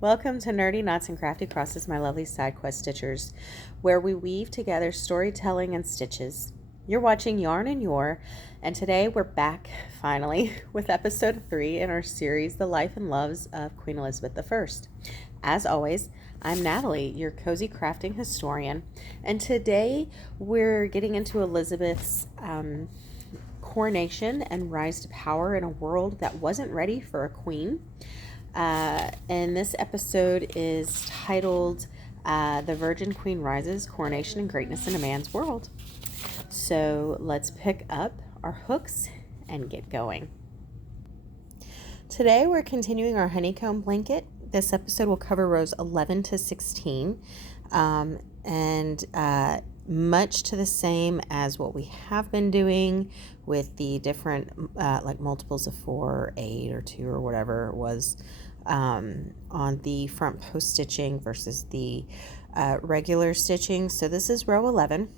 Welcome to Nerdy Knots and Crafty Crosses, my lovely side quest stitchers, where we weave together storytelling and stitches. You're watching Yarn and Yore, and today we're back, finally, with episode 3 in our series, The Life and Loves of Queen Elizabeth I. As always, I'm Natalie, your cozy crafting historian, and today we're getting into Elizabeth's coronation and rise to power in a world that wasn't ready for a queen. And this episode is titled The Virgin Queen Rises, Coronation and Greatness in a Man's World. So let's pick up our hooks and get going. Today we're continuing our honeycomb blanket. This episode will cover rows 11 to 16 and much to the same as what we have been doing with the different like multiples of 4 or 8 or 2 or whatever it was on the front post stitching versus the regular stitching. So this is row 11,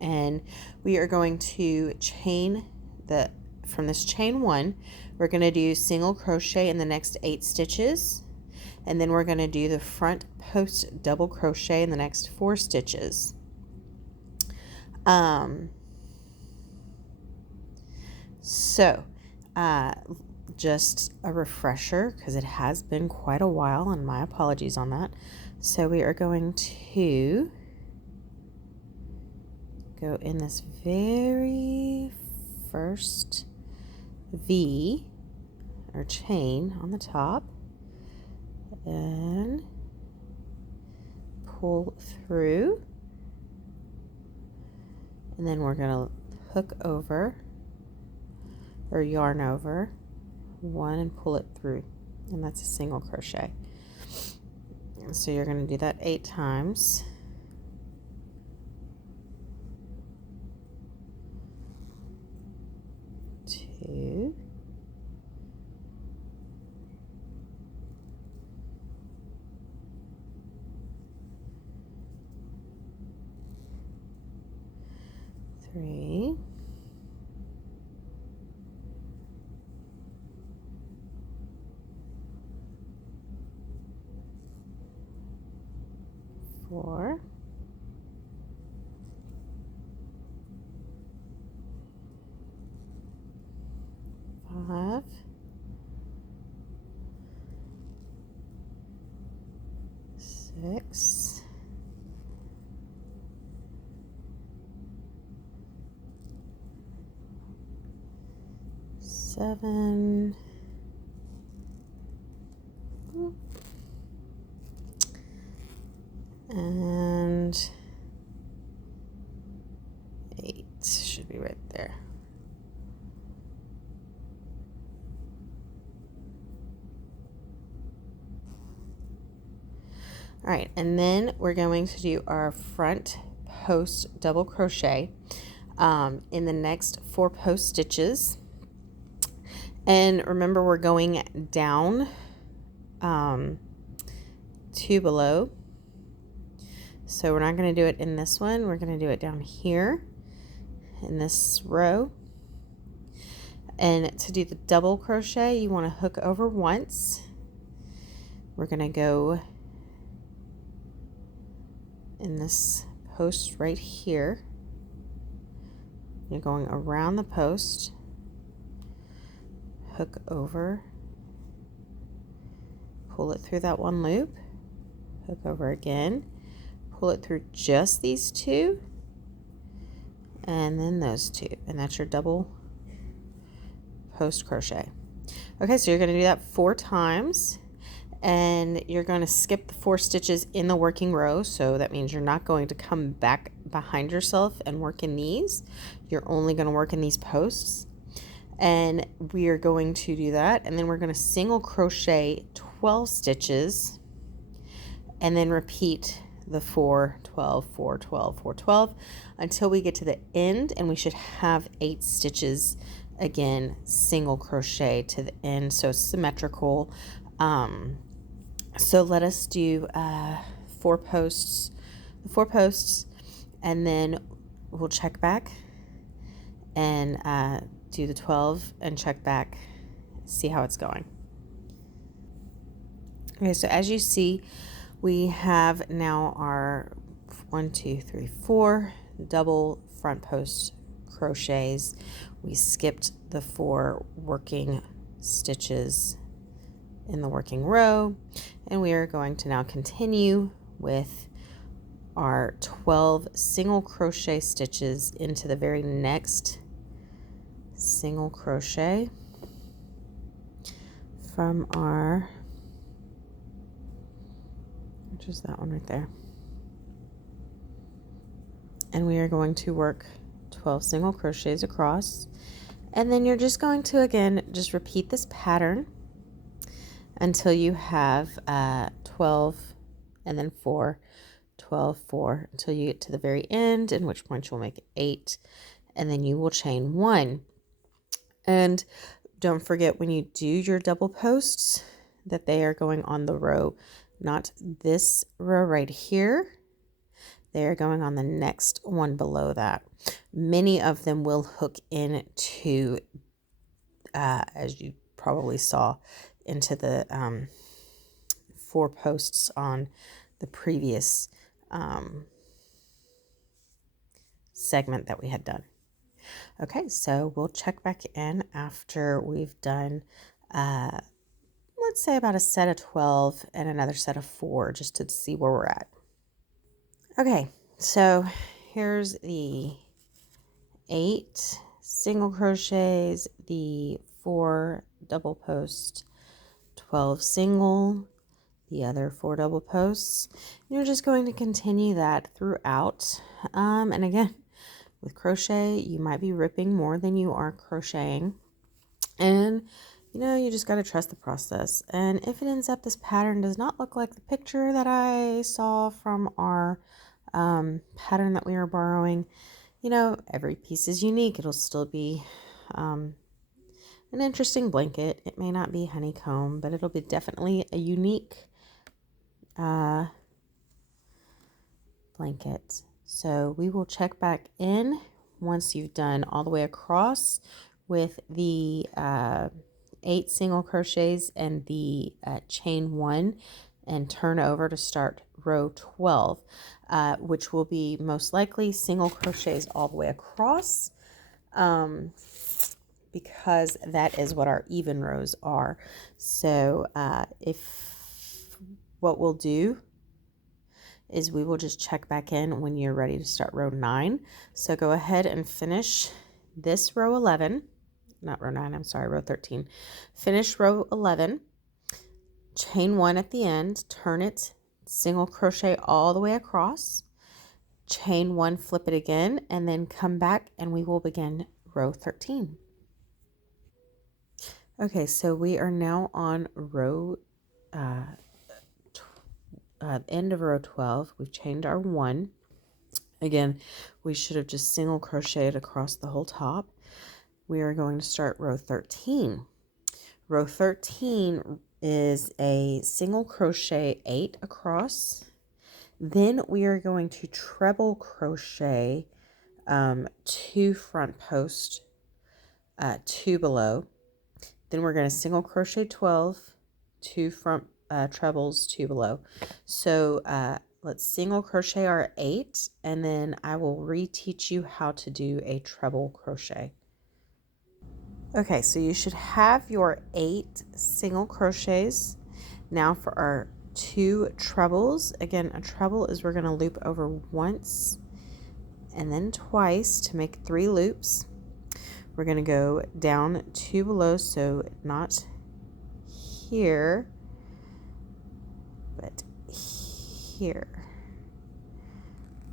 and we are going to chain from this chain 1, we're going to do single crochet in the next 8 stitches, and then we're going to do the front post double crochet in the next 4 stitches. Just a refresher, because it has been quite a while, and my apologies on that. So we are going to go in this very first V or chain on the top and pull through, and then we're going to hook over or yarn over 1 and pull it through, and that's a single crochet. So you're going to do that 8 times. Two, three, 4, 5, 6, 7, and 8 should be right there. All right, and then we're going to do our front post double crochet in the next 4 post stitches. And remember, we're going down 2 below. So we're not going to do it in this one. We're going to do it down here in this row. And to do the double crochet, you want to hook over once. We're going to go in this post right here. You're going around the post, hook over, pull it through that 1 loop, hook over again, pull it through just these 2, and then those 2, and that's your double post crochet. Okay, so you're going to do that 4 times, and you're going to skip the 4 stitches in the working row. So that means you're not going to come back behind yourself and work in these. You're only going to work in these posts, and we are going to do that, and then we're going to single crochet 12 stitches and then repeat the 4, 12, 4, 12, 4, 12 until we get to the end, and we should have 8 stitches again, single crochet to the end, so symmetrical. So let us do 4 posts, and then we'll check back and do the 12 and check back, see how it's going. Okay, so as you see, we have now our 1, 2, 3, 4 double front post crochets. We skipped the 4 working stitches in the working row, and we are going to now continue with our 12 single crochet stitches into the very next single crochet from our, which is that one right there. And we are going to work 12 single crochets across, and then you're just going to again just repeat this pattern until you have 12 and then 4, 12, 4 until you get to the very end, in which point you'll make 8, and then you will chain 1. And don't forget, when you do your double posts, that they are going on the row, not this row right here. They're going on the next one below that. Many of them will hook into, as you probably saw, into the 4 posts on the previous segment that we had done. Okay, so we'll check back in after we've done, let's say about a set of 12 and another set of 4, just to see where we're at. Okay, so here's the 8 single crochets, the 4 double post, 12 single, the other 4 double posts. You're just going to continue that throughout. And again, with crochet, you might be ripping more than you are crocheting. And, you just got to trust the process. And if it ends up this pattern does not look like the picture that I saw from our pattern that we are borrowing, every piece is unique. It'll still be an interesting blanket. It may not be honeycomb, but it'll be definitely a unique blanket. So we will check back in once you've done all the way across with the 8 single crochets and the chain 1, and turn over to start row 12, which will be most likely single crochets all the way across, because that is what our even rows are. So what we'll do is we will just check back in when you're ready to start row 9. So go ahead and finish this row 11, not row 9, I'm sorry, row 13. Finish row 11, chain 1 at the end, turn it, single crochet all the way across, chain 1, flip it again, and then come back and we will begin row 13. Okay, so we are now on row end of row 12. We've chained our 1. Again, we should have just single crocheted across the whole top. We are going to start row 13. Row 13 is a single crochet 8 across. Then we are going to treble crochet 2 front post, 2 below. Then we're going to single crochet 12, 2 front trebles, 2 below. So let's single crochet our 8, and then I will reteach you how to do a treble crochet. Okay, so you should have your 8 single crochets. Now for our 2 trebles. Again, a treble is we're going to loop over once and then twice to make 3 loops. We're going to go down 2 below, so not here, but here.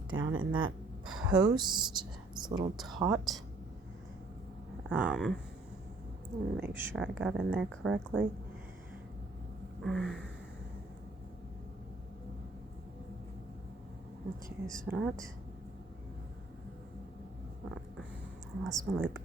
Down in that post. It's a little taut. Let me make sure I got in there correctly. Okay, so not. I lost my loop.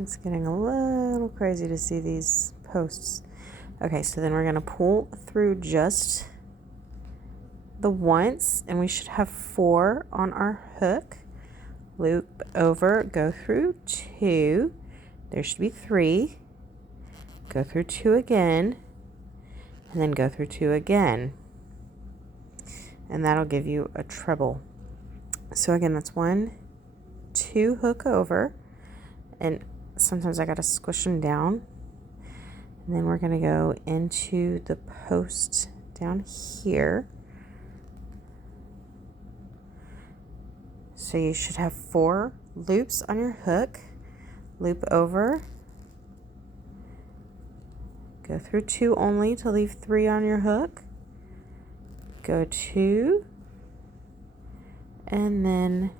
It's getting a little crazy to see these posts. Okay, so then we're going to pull through just the once, and we should have 4 on our hook. Loop over, go through 2. There should be 3. Go through 2 again, and then go through 2 again. And that'll give you a treble. So again, that's 1, 2, hook over, and sometimes I got to squish them down. And then we're going to go into the post down here. So you should have 4 loops on your hook. Loop over. Go through 2 only to leave 3 on your hook. Go 2. And then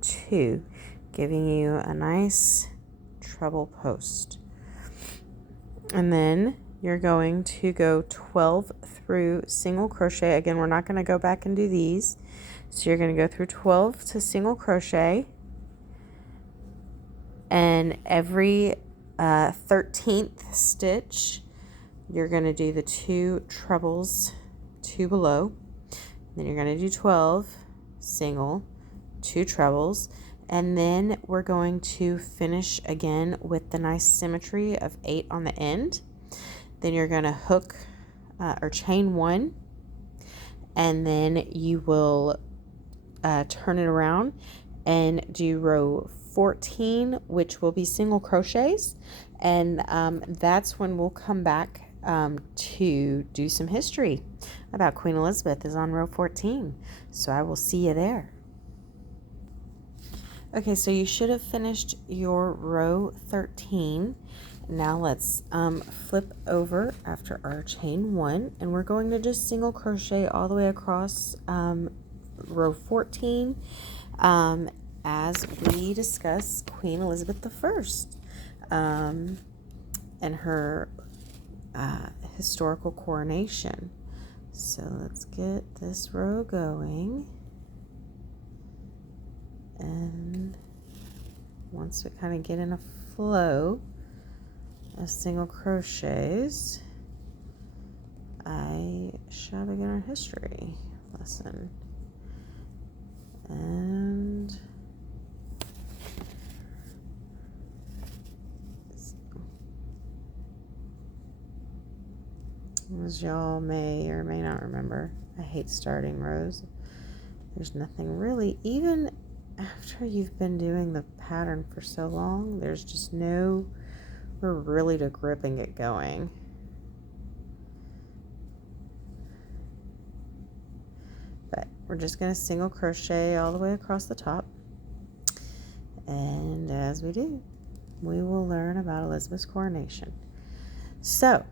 2, giving you a nice treble post. And then you're going to go 12 through single crochet. Again, we're not going to go back and do these. So you're going to go through 12 to single crochet. And every 13th stitch, you're going to do the 2 trebles, 2 below. Then you're going to do 12 single, 2 trebles. And then we're going to finish again with the nice symmetry of 8 on the end. Then you're going to hook or chain 1, and then you will turn it around and do row 14, which will be single crochets. And that's when we'll come back to do some history about Queen Elizabeth is on row 14. So I will see you there. Okay, so you should have finished your row 13. Now let's flip over after our chain 1, and we're going to just single crochet all the way across row 14 as we discuss Queen Elizabeth I and her historical coronation. So let's get this row going. And once we kind of get in a flow of single crochets, I shall begin our history lesson. And as y'all may or may not remember, I hate starting rows. There's nothing really, even after you've been doing the pattern for so long, there's just no really to grip and get going. But we're just going to single crochet all the way across the top. And as we do, we will learn about Elizabeth's coronation. So,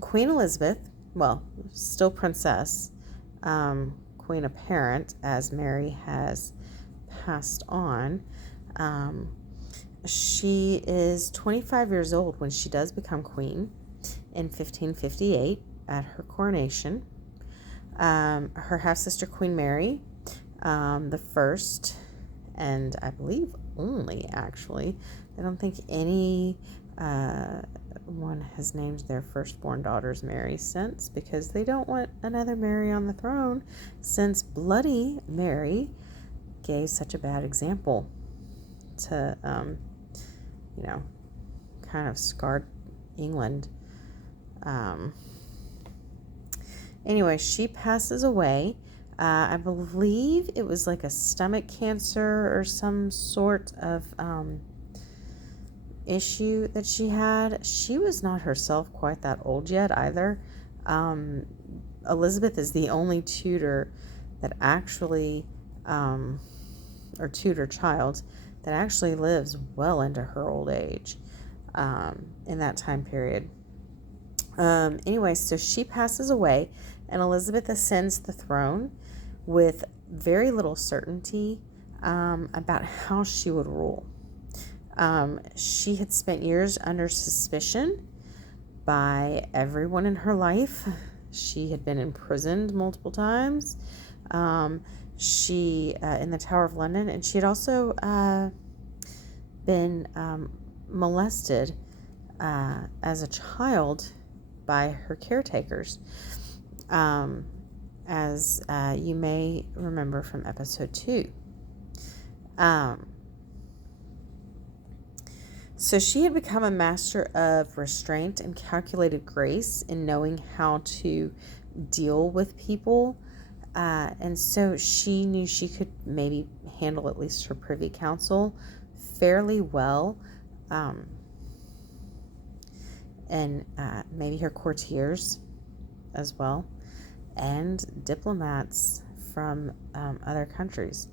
Queen Elizabeth, well, still princess, Queen apparent, as Mary has passed on. She is 25 years old when she does become queen in 1558 at her coronation. Her half-sister Queen Mary, the first, and I believe only actually, I don't think any one has named their firstborn daughters Mary since, because they don't want another Mary on the throne, since Bloody Mary gave such a bad example to, kind of scarred England. Anyway, she passes away. I believe it was like a stomach cancer or some sort of issue that she had. She was not herself quite that old yet either. Elizabeth is the only Tudor that actually, or Tudor child that actually lives well into her old age in that time period. Anyway, so she passes away, and Elizabeth ascends the throne with very little certainty about how she would rule. She had spent years under suspicion by everyone in her life. She had been imprisoned multiple times. She in the Tower of London, and she had also been molested as a child by her caretakers, as you may remember from episode 2. So she had become a master of restraint and calculated grace in knowing how to deal with people. And so she knew she could maybe handle at least her privy council fairly well. And maybe her courtiers as well, and diplomats from other countries.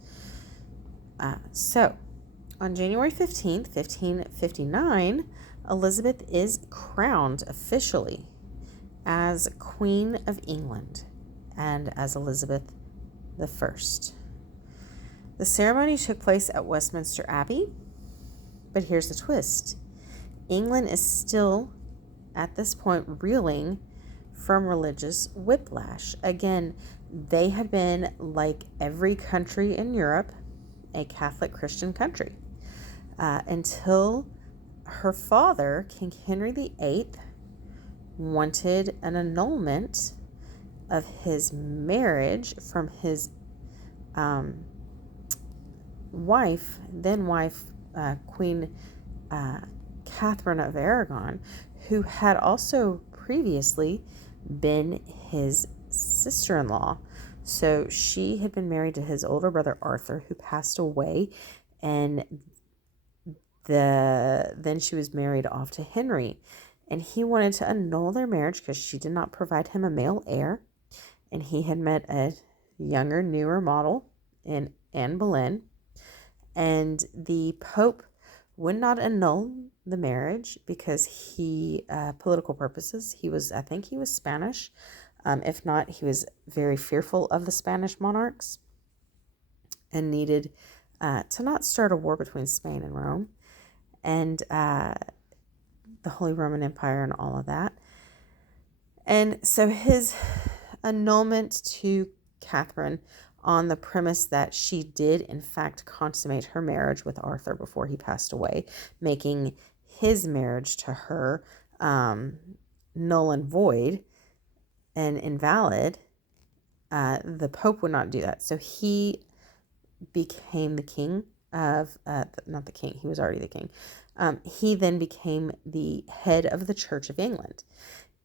So on January 15th, 1559, Elizabeth is crowned officially as Queen of England and as Elizabeth I. The ceremony took place at Westminster Abbey, but here's the twist. England is still, at this point, reeling from religious whiplash. Again, they had been, like every country in Europe, a Catholic Christian country. Until her father, King Henry VIII, wanted an annulment of his marriage from his then wife, Queen Catherine of Aragon, who had also previously been his sister-in-law. So she had been married to his older brother Arthur, who passed away, and then she was married off to Henry, and he wanted to annul their marriage because she did not provide him a male heir, and he had met a younger, newer model in Anne Boleyn, and the Pope would not annul the marriage because he, political purposes, I think he was Spanish. If not, he was very fearful of the Spanish monarchs and needed to not start a war between Spain and Rome and the Holy Roman Empire and all of that. And so his annulment to Catherine on the premise that she did, in fact, consummate her marriage with Arthur before he passed away, making his marriage to her null and void and invalid. The Pope would not do that. So he became the king of, not the king, he was already the king. He then became the head of the Church of England.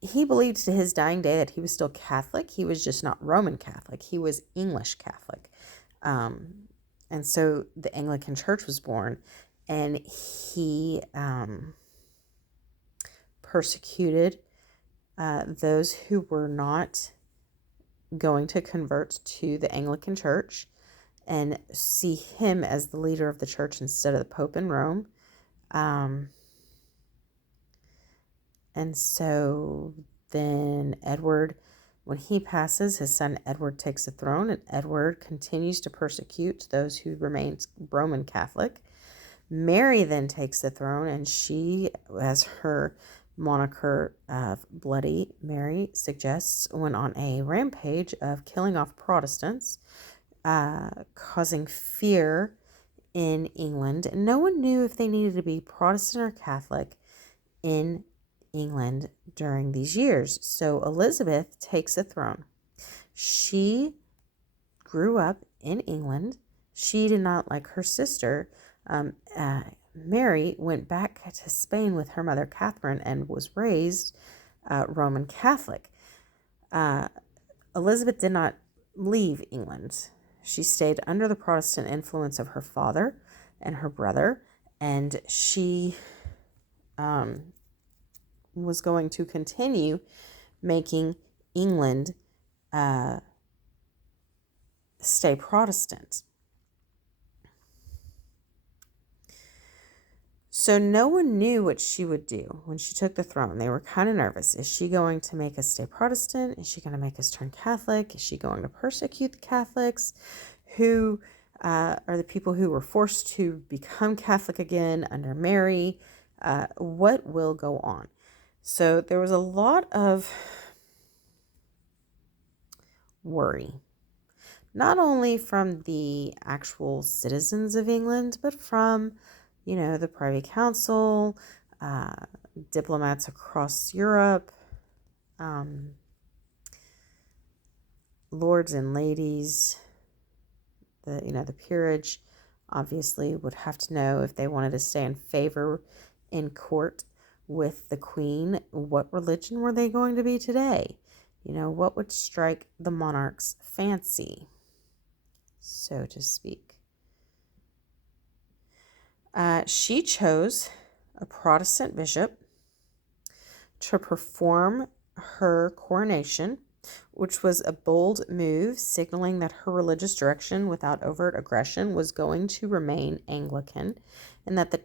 He believed to his dying day that he was still Catholic. He was just not Roman Catholic. He was English Catholic. And so the Anglican Church was born, and he persecuted those who were not going to convert to the Anglican Church and see him as the leader of the church instead of the Pope in Rome. And so then Edward, when he passes, his son Edward takes the throne, and Edward continues to persecute those who remained Roman Catholic. Mary then takes the throne, and she, as her moniker of Bloody Mary suggests, went on a rampage of killing off Protestants, causing fear in England. No one knew if they needed to be Protestant or Catholic in England during these years. So Elizabeth takes the throne. She grew up in England. She did not, like her sister, Mary, went back to Spain with her mother Catherine and was raised Roman Catholic. Elizabeth did not leave England. She stayed under the Protestant influence of her father and her brother, and she was going to continue making England stay Protestant. So no one knew what she would do when she took the throne. They were kind of nervous. Is she going to make us stay Protestant? Is she going to make us turn Catholic? Is she going to persecute the Catholics who are the people who were forced to become Catholic again under Mary? What will go on? So there was a lot of worry, not only from the actual citizens of England, but from, the Privy Council, diplomats across Europe, lords and ladies, the peerage obviously would have to know if they wanted to stay in favor in court with the queen, what religion were they going to be today? What would strike the monarch's fancy, so to speak. She chose a Protestant bishop to perform her coronation, which was a bold move, signaling that her religious direction, without overt aggression, was going to remain Anglican, and that the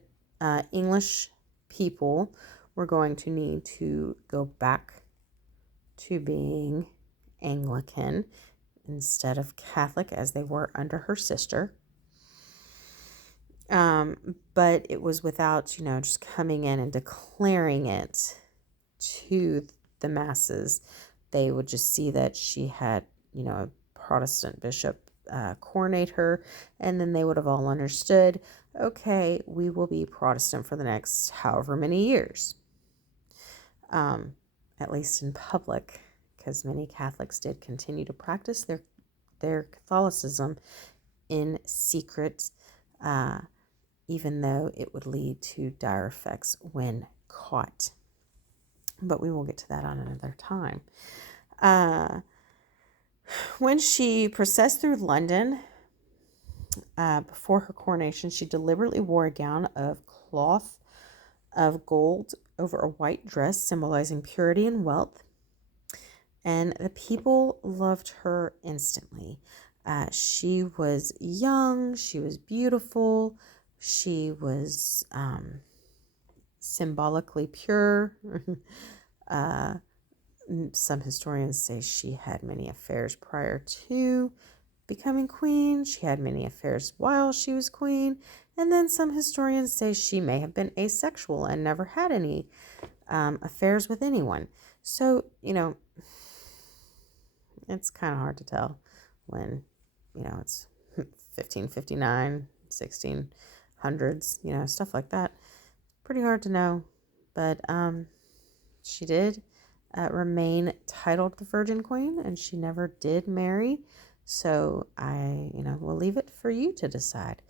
English people were going to need to go back to being Anglican instead of Catholic as they were under her sister. But it was without, just coming in and declaring it to the masses. They would just see that she had, a Protestant bishop coronate her, and then they would have all understood, okay, we will be Protestant for the next however many years, at least in public, because many Catholics did continue to practice their Catholicism in secret, even though it would lead to dire effects when caught. But we will get to that on another time. When she processed through London before her coronation, she deliberately wore a gown of cloth of gold over a white dress, symbolizing purity and wealth. And the people loved her instantly. She was young, she was beautiful, she was symbolically pure. Some historians say she had many affairs prior to becoming queen. She had many affairs while she was queen. And then some historians say she may have been asexual and never had any affairs with anyone. So, it's kind of hard to tell when, it's 1559, 1600s, stuff like that. Pretty hard to know. But she did remain titled the Virgin Queen, and she never did marry. So I, will leave it for you to decide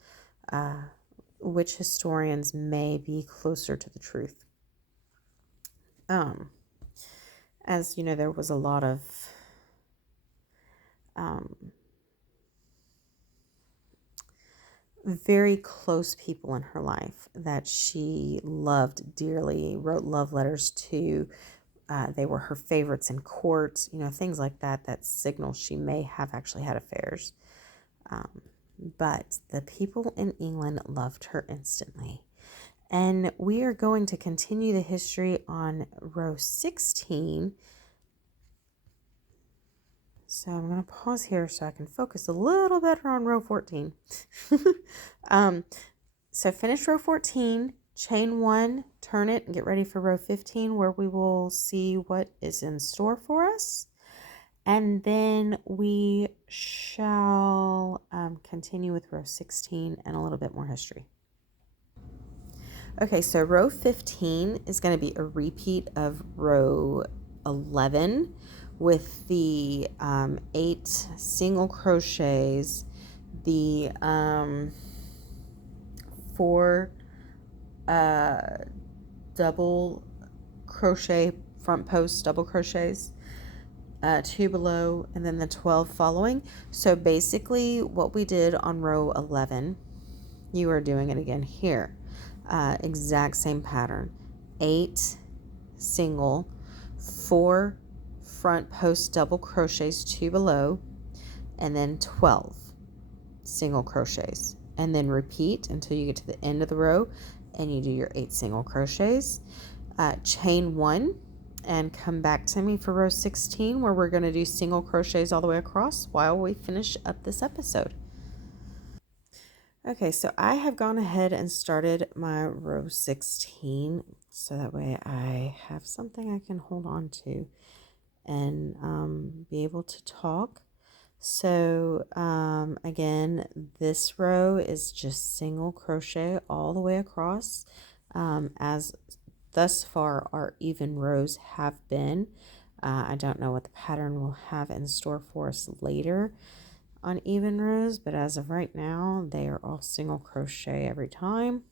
which historians may be closer to the truth. As you know, there was a lot of very close people in her life that she loved dearly, wrote love letters to. They were her favorites in court, things like that, that signal she may have actually had affairs. But the people in England loved her instantly. And we are going to continue the history on row 16. So I'm going to pause here so I can focus a little better on row 14. So finish row 14. Chain 1, turn it, and get ready for row 15, where we will see what is in store for us. And then we shall continue with row 16 and a little bit more history. Okay, so row 15 is going to be a repeat of row 11 with the 8 single crochets, the 4 double crochet front post double crochets, 2 below, and then the 12 following. So basically what we did on row 11, you are doing it again here. Exact same pattern. 8 single, 4 front post double crochets, 2 below, and then 12 single crochets, and then repeat until you get to the end of the row and you do your 8 single crochets. Chain 1 and come back to me for row 16, where we're going to do single crochets all the way across while we finish up this episode. Okay, so I have gone ahead and started my row 16, so that way I have something I can hold on to and be able to talk. So again, this row is just single crochet all the way across, as thus far our even rows have been. I don't know what the pattern will have in store for us later on even rows, but as of right now, they are all single crochet every time.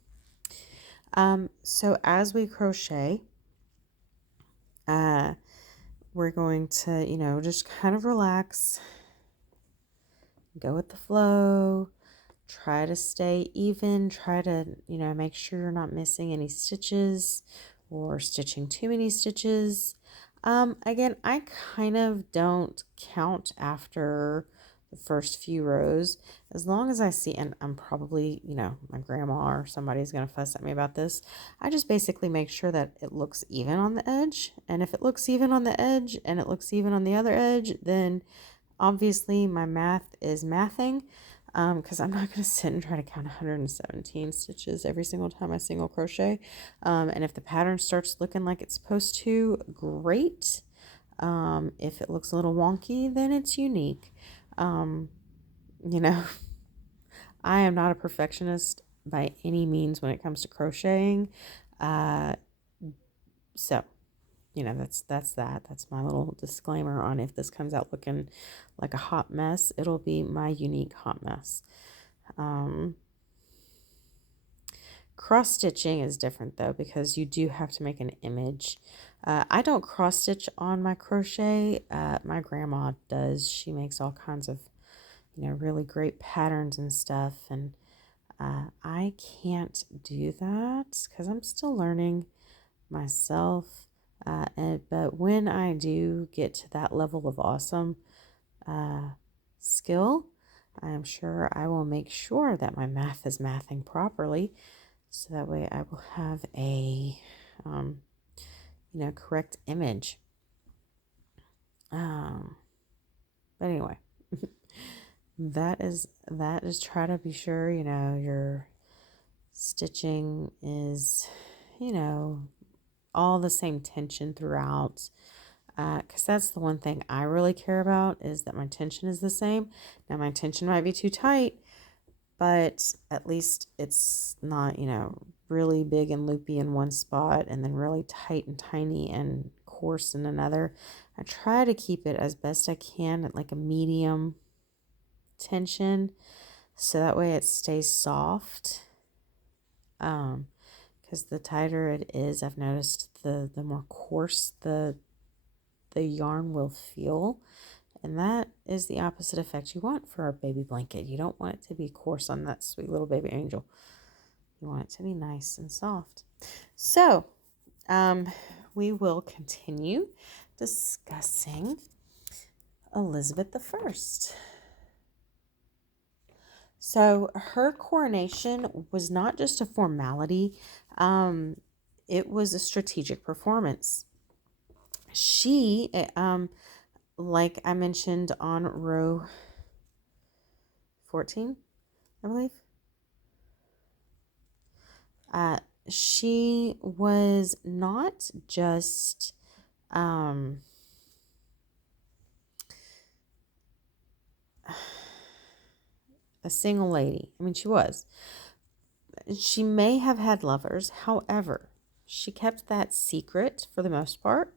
So as we crochet, we're going to, just kind of relax, go with the flow, try to stay even, try to, make sure you're not missing any stitches or stitching too many stitches. Again, I kind of don't count after the first few rows, as long as I see, and I'm probably, my grandma or somebody's going to fuss at me about this. I just basically make sure that it looks even on the edge. And if it looks even on the edge and it looks even on the other edge, then obviously my math is mathing, because I'm not going to sit and try to count 117 stitches every single time I single crochet. And if the pattern starts looking like it's supposed to, great. If it looks a little wonky, then it's unique. You know, I am not a perfectionist by any means when it comes to crocheting. So, that's that. That's my little disclaimer on if this comes out looking like a hot mess, it'll be my unique hot mess. Cross stitching is different though, because you do have to make an image. I don't cross stitch on my crochet. My grandma does. She makes all kinds of really great patterns and stuff, and I can't do that because I'm still learning myself. But when I do get to that level of awesome skill, I am sure I will make sure that my math is mathing properly, so that way I will have a correct image. But anyway, that is try to be sure your stitching is all the same tension throughout, because that's the one thing I really care about, is that my tension is the same. Now my tension might be too tight, but at least it's not really big and loopy in one spot and then really tight and tiny and coarse in another. I try to keep it as best I can at like a medium tension, so that way it stays soft. Because the tighter it is, I've noticed the more coarse the yarn will feel, and that is the opposite effect you want for our baby blanket. You don't want it to be coarse on that sweet little baby angel. You want it to be nice and soft. So we will continue discussing Elizabeth I. So her coronation was not just a formality, it was a strategic performance. She, like I mentioned on row 14, I believe, she was not just a single lady. I mean, she was. She may have had lovers. However, she kept that secret for the most part,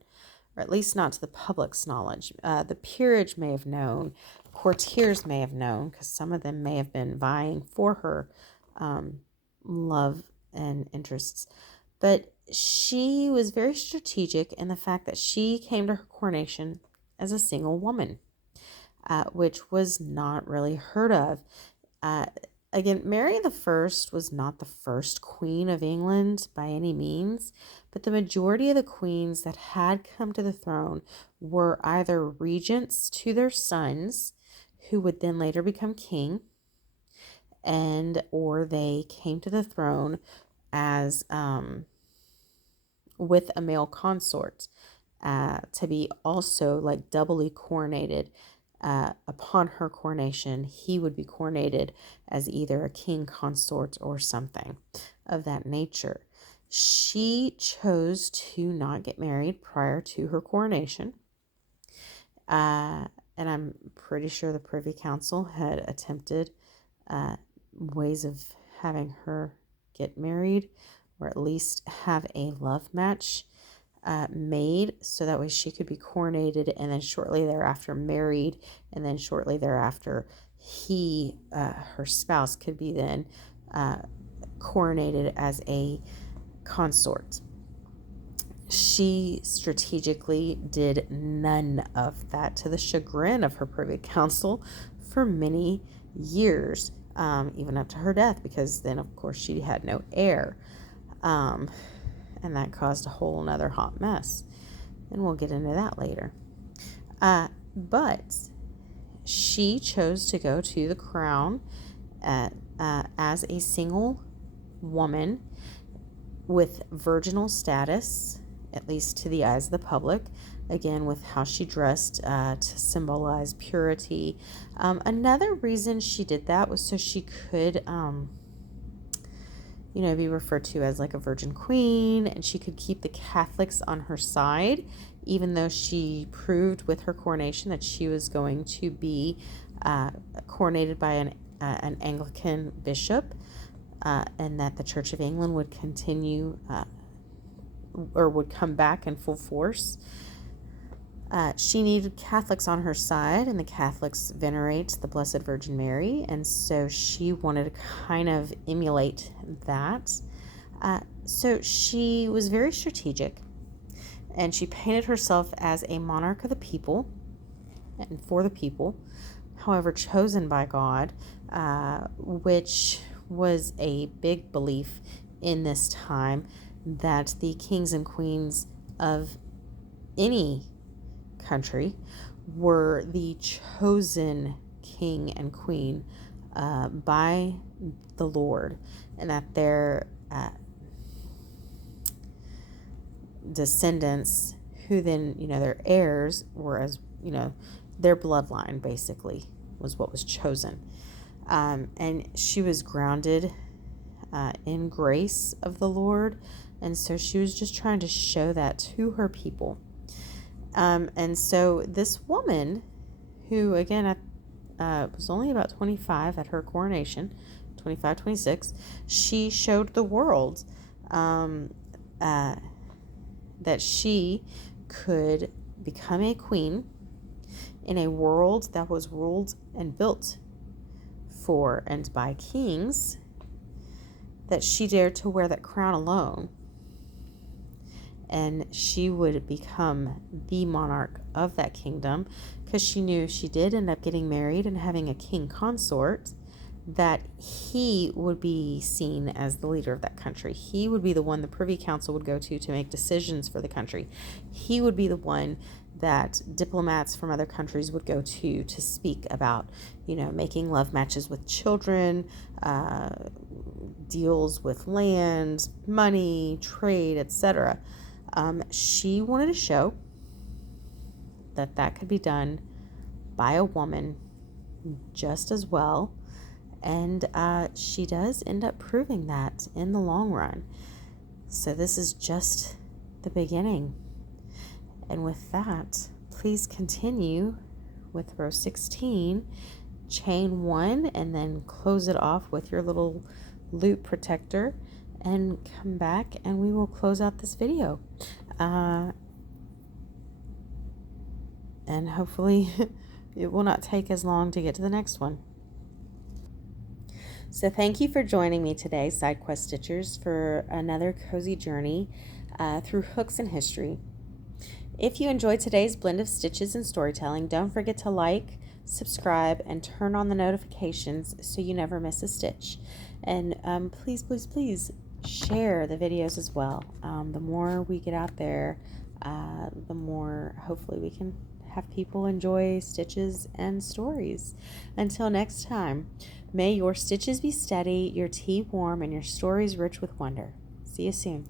or at least not to the public's knowledge. The peerage may have known, courtiers may have known, because some of them may have been vying for her love and interests. But she was very strategic in the fact that she came to her coronation as a single woman, which was not really heard of. Again, Mary I was not the first queen of England by any means, but the majority of the queens that had come to the throne were either regents to their sons, who would then later become king, or they came to the throne as with a male consort, to be also like doubly coronated. Upon her coronation, he would be coronated as either a king consort or something of that nature. She chose to not get married prior to her coronation. And I'm pretty sure the Privy Council had attempted ways of having her get married, or at least have a love match made, so that way she could be coronated, and then shortly thereafter married, and then shortly thereafter her spouse could be then coronated as a consort. She strategically did none of that, to the chagrin of her privy council for many years, even up to her death, because then of course she had no heir. And that caused a whole nother hot mess. And we'll get into that later. But she chose to go to the crown as a single woman with virginal status, at least to the eyes of the public. Again, with how she dressed to symbolize purity. Another reason she did that was so she could be referred to as like a virgin queen, and she could keep the Catholics on her side, even though she proved with her coronation that she was going to be coronated by an Anglican bishop, and that the Church of England would continue or would come back in full force. She needed Catholics on her side, and the Catholics venerate the Blessed Virgin Mary, and so she wanted to kind of emulate that. So she was very strategic, and she painted herself as a monarch of the people and for the people, however chosen by God, which was a big belief in this time, that the kings and queens of any country were the chosen king and queen by the Lord, and that their descendants, who then their heirs were, as their bloodline basically was what was chosen. And she was grounded in grace of the Lord, and so she was just trying to show that to her people. And so this woman, who again was only about 25 at her coronation, 25, 26, she showed the world that she could become a queen in a world that was ruled and built for and by kings, that she dared to wear that crown alone. And she would become the monarch of that kingdom, because she knew if she did end up getting married and having a king consort, that he would be seen as the leader of that country. He would be the one the Privy Council would go to make decisions for the country. He would be the one that diplomats from other countries would go to speak about, making love matches with children, deals with land, money, trade, etc. She wanted to show that could be done by a woman just as well, and she does end up proving that in the long run. So this is just the beginning. And with that, please continue with row 16, chain 1, and then close it off with your little loop protector, and come back and we will close out this video. And hopefully it will not take as long to get to the next one. So thank you for joining me today, Side Quest Stitchers, for another cozy journey through hooks and history. If you enjoyed today's blend of stitches and storytelling, don't forget to like, subscribe, and turn on the notifications so you never miss a stitch. And please, please, please share the videos as well. The more we get out there, the more hopefully we can have people enjoy stitches and stories. Until next time, may your stitches be steady, your tea warm, and your stories rich with wonder. See you soon.